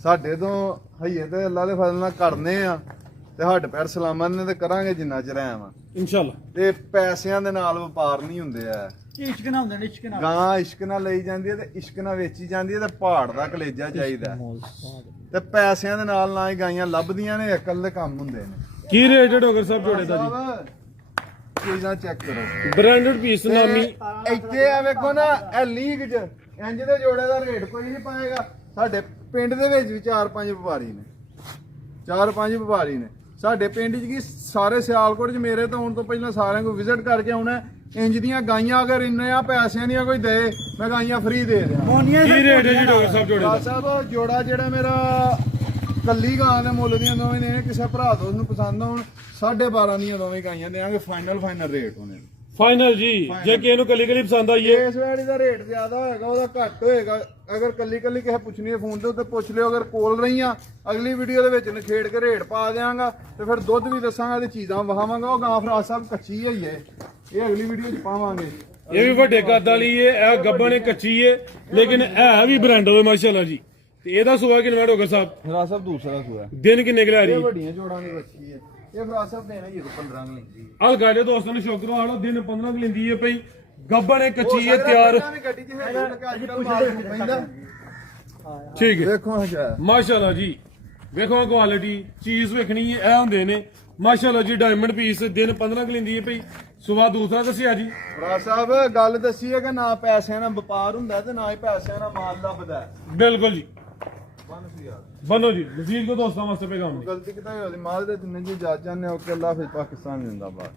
ਸਾਡੇ ਤੋਂ ਹਈਏ ਤੇ ਅੱਲਾ ਦੇ ਫਜ਼ਲ ਨਾਲ ਕਰਨੇ ਆ ਤੇ ਹੱਡ ਪੈਰ ਸਲਾਮਤ ਨੇ ਤੇ ਕਰਾਂਗੇ ਜਿੰਨਾ ਚਿਰ ਆਵਾਂ ਇਨਸ਼ਾਅੱਲਾ। ਤੇ ਪੈਸਿਆਂ ਦੇ ਨਾਲ ਵਪਾਰ ਨਹੀਂ ਹੁੰਦੇ ਆ। ਇਸ਼ਕ ਨਾ ਹੁੰਦੇ ਨੇ, ਇਸ਼ਕ ਨਾ। ਗਾਂ ਇਸ਼ਕ ਨਾਲ ਲਈ ਜਾਂਦੀ ਹੈ ਤੇ ਇਸ਼ਕ ਨਾਲ ਵੇਚੀ ਜਾਂਦੀ ਹੈ ਤੇ ਪਹਾੜ ਦਾ ਕਲੇਜਾ ਚਾਹੀਦਾ ਤੇ ਪੈਸਿਆਂ ਦੇ ਨਾਲ ਨਾ ਹੀ ਗਾਈਆਂ ਲੱਭਦੀਆਂ ਨੇ, ਅਕਲ ਦੇ ਕੰਮ ਹੁੰਦੇ ਨੇ। ਕੀ ਰੇਟ ਹੈ ਡੋਗਰ ਸਾਹਿਬ ਜੋੜੇ ਦਾ ਜੀ? ਸਾਹਿਬ, ਚੀਜ਼ਾਂ ਚੈੱਕ ਕਰੋ। ਬ੍ਰਾਂਡਡ ਪੀਸ ਨਾਮੀ। ਇੱਥੇ ਆ ਵੇਖੋ ਨਾ, ਇਹ ਲੀਗ 'ਚ ਇੰਜ ਦੇ ਜੋੜੇ ਦਾ ਰੇਟ ਕੋਈ ਨਹੀਂ ਪਾਏਗਾ। ਸਾਡੇ ਪਿੰਡ ਦੇ ਵਿੱਚ ਵੀ 4-5 ਵਪਾਰੀ ਨੇ, 4-5 ਵਪਾਰੀ ਨੇ ਸਾਡੇ ਪਿੰਡ 'ਚ। ਕੀ ਸਾਰੇ ਸਿਆਲਕੋਟ 'ਚ ਮੇਰੇ ਤੋਂ ਆਉਣ ਤੋਂ ਪਹਿਲਾਂ ਸਾਰਿਆਂ ਨੂੰ ਵਿਜ਼ਿਟ ਕਰਕੇ ਆਉਣਾ। ਇੰਜ ਦੀਆਂ ਗਾਈਆਂ ਅਗਰ ਇੰਨੇ ਆ ਪੈਸਿਆਂ ਦੀਆਂ ਕੋਈ ਦੇ, ਮੈਂ ਗਾਈਆਂ ਫ੍ਰੀ ਦੇ ਦਿਆਂ। ਕੀ ਰੇਟ ਹੈ ਜੀ ਡੋਗਰ ਸਾਹਿਬ ਜੋੜੇ ਦਾ? ਸਾਹਿਬ ਜੋੜਾ ਜਿਹੜਾ ਮੇਰਾ ਕੱਲੀ ਗਾਂ ਦੇ ਮੁੱਲ ਦੀਆਂ ਦੋਵੇਂ ਨੇ, ਕਿਸੇ ਭਰਾ ਦੋਸਤ ਨੂੰ ਪਸੰਦ ਆਉਣ 12.5 ਦੀਆਂ ਦੋਵੇਂ ਗਾਈਆਂ ਦੇਾਂਗੇ। ਫਾਈਨਲ ਰੇਟ ਹੋਣੇ ਫਾਈਨਲ ਜੀ। ਜੇ ਕਿਸੇ ਨੂੰ ਕੱਲੀ ਕੱਲੀ ਪਸੰਦ ਆਈ ਹੈ, ਇਸ ਵਾਰੀ ਦਾ ਰੇਟ ਜ਼ਿਆਦਾ ਹੋਏਗਾ, ਉਹਦਾ ਘੱਟ ਹੋਏਗਾ। ਅਗਰ ਕੱਲੀ ਕਿਸੇ ਪੁੱਛਣੀ ਹੈ ਫੋਨ ਤੇ ਉੱਤੇ ਪੁੱਛ ਲਿਓ। ਅਗਰ ਕੋਲ ਰਹੀਆਂ ਅਗਲੀ ਵੀਡੀਓ ਦੇ ਵਿੱਚ ਨਖੇੜ ਕੇ ਰੇਟ ਪਾ ਦਿਆਂਗਾ ਤੇ ਫਿਰ ਦੁੱਧ ਵੀ ਦੱਸਾਂਗਾ ਤੇ ਚੀਜ਼ਾਂ ਵਹਾਵਾਂਗਾ। ਉਹ ਗਾਂ ਫਰਾਜ ਸਾਹਿਬ ਕੱਚੀ ਹੋਈ ਹੈ, ਇਹ ਅਗਲੀ ਵੀਡੀਓ 'ਚ ਪਾਵਾਂਗੇ। ਇਹ ਵੀ ਵੱਡੇ ਕੱਦ ਵਾਲੀ ਹੈ, ਇਹ ਗੱਬਾ ਨੇ ਕੱਚੀ ਹੈ ਲੇਕਿਨ ਇਹ ਵੀ ਬ੍ਰਾਂਡ ਹੋਵੇ ਮਾਸ਼ਾਅੱਲਾ ਜੀ। ਤੇ ਇਹਦਾ ਸੁਆ ਕਿੰਨਾ ਡੋਗਰ ਸਾਹਿਬ? ਫਰਾਜ ਸਾਹਿਬ ਦੂਸਰਾ ਸੂਆ ਦਿਨ ਕਿੰਨੇ ਕੁ ਲੈ ਇਹ ਰਹੀ? ਵੱਡੀਆਂ ਜੋੜਾਂ ਦੀ ਬੱਚੀ ਹੈ। ਇਹ ਫਰਾਜ ਸਾਹਿਬ ਦੇਣਾ ਜੀ 15 ਨੂੰ ਲੈਂਦੀ ਹੈ। ਆਹ ਗਾੜੇ ਦੋਸਤਾਂ ਨੂੰ ਸ਼ੁਕਰ ਵਾਲੋ, ਦਿਨ 15 ਕੁ ਲੈਂਦੀ ਹੈ ਪਈ। ਗੱਬਾ ਨੇ ਕੱਚੀ ਹੈ ਤਿਆਰ। ਗੱਡੀ 'ਚ ਹੈ ਅੱਜ ਕੱਲ ਮਾਲ ਨਹੀਂ ਪੈਂਦਾ। ਠੀਕ ਹੈ ਦੇਖੋ ਹਜਾ ਮਾਸ਼ਾਅੱਲਾ ਜੀ। ਵੇਖੋ ਕੁਆਲਿਟੀ ਚੀਜ਼ ਵੇਖਣੀ ਹੈ, ਇਹ ਹੁੰਦੇ ਨੇ ਮਾਸ਼ਾਅੱਲਾ ਜੀ। ਡਾਇਮੰਡ ਪੀਸ ਦਿਨ 15 ਕੁ ਲੈਂਦੀ ਹੈ ਪਈ। ਸੁਬਾ ਦੂਸਰਾ ਦੱਸਿਆ ਜੀ ਫਰਾਜ ਸਾਹਿਬ ਗੱਲ ਦੱਸੀ ਹੈ ਕਿ ਨਾ ਪੈਸਿਆਂ ਨਾਲ ਵਪਾਰ ਹੁੰਦਾ ਤੇ ਨਾ ਹੀ ਪੈਸਿਆਂ ਨਾਲ ਮਾਲ ਲੱਭਦਾ। ਬਿਲਕੁਲ ਜੀ। ਬੰਨ ਸੀ ਯਾਰ ਬਨੋ ਜੀ ਮਜ਼ੀਦ ਕੋ ਦੋਸਤਾਂ ਵਾਸਤੇ ਪੈਗਾਮ। ਗਲਤੀ ਕਿਤਾ ਹੋਈ ਮਾਲ ਦੇ ਦਿਨ ਜੀ ਜਾ ਜਾਂਦੇ ਹੋ ਕਿ ਅੱਲਾ ਫਿਰ ਪਾਕਿਸਤਾਨ ਜਿੰਦਾਬਾਦ।